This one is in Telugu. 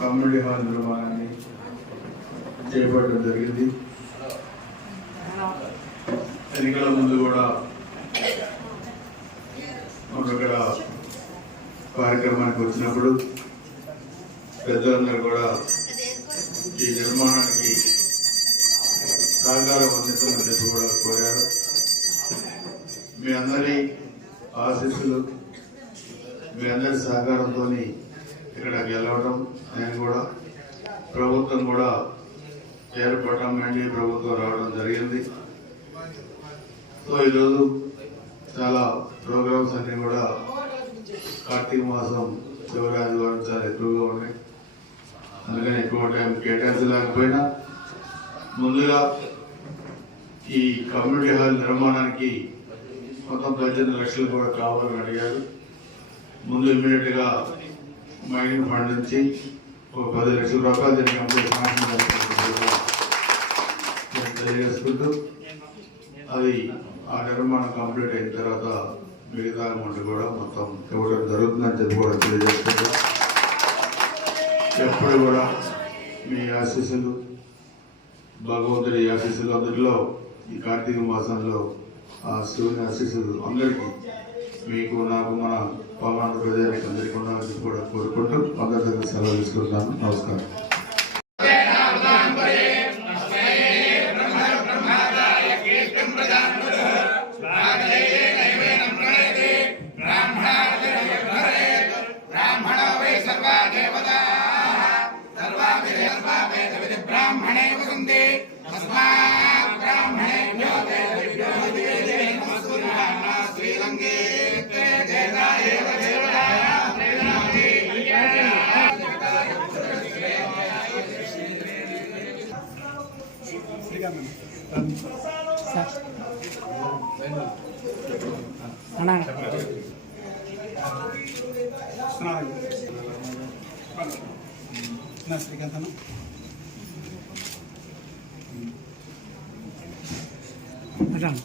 కమ్యూనిటీ హాల్ నిర్మాణాన్ని చేపట్టడం జరిగింది. ఎన్నికల ముందు కూడా ఇక్కడ కార్యక్రమానికి వచ్చినప్పుడు పెద్దలందరూ కూడా ఈ నిర్మాణానికి సహకారం అందించాలని చెప్పి కూడా కోరారు. మీ అందరి ఆశీస్సులు, మీ అందరి సహకారంతో ఇక్కడ గెలవడం, నేను కూడా ప్రభుత్వం కూడా ఏర్పడటం, ఎన్డీఏ ప్రభుత్వం రావడం జరిగింది. సో ఈరోజు చాలా ప్రోగ్రామ్స్ అన్ని కూడా కార్తీక మాసం చివరి ఆదివారం చాలా ఎక్కువగా ఉన్నాయి. అందుకని ఎక్కువ టైం కేటాయించలేకపోయినా ముందుగా ఈ కమ్యూనిటీ హాల్ నిర్మాణానికి మొత్తం 18 లక్షలు కూడా కావాలని అడిగారు. ముందు ఇమ్మీడియట్ గా మైనింగ్ ఫండ్ నుంచి ఒక 10 లక్షల రూపాయలు దీన్ని తెలియజేసుకుంటూ అది ఆ నిర్మాణం కంప్లీట్ అయిన తర్వాత మిగతా అమౌంట్ కూడా మొత్తం ఇవ్వడం జరుగుతుందని చెప్పి కూడా తెలియజేసుకుంటూ ఎప్పుడు కూడా మీ ఆశీస్సులు, భగవంతుడి ఆశీస్సులు అందరిలో ఈ కార్తీక మాసంలో ఆ శివుని ఆశీస్సులు అందరికీ, మీకు, నాకు, మన పవన ప్రజలకి అందరికీ ఉండాలని కూడా కోరుకుంటూ అందరి దగ్గర సెలవు తీసుకుంటాను. నమస్కారం. ब्राह्मणे वसन्ते तस्मात् ब्राह्मणेभ्यो श्रीलङ्के जयदायेव శ్రీకాంత్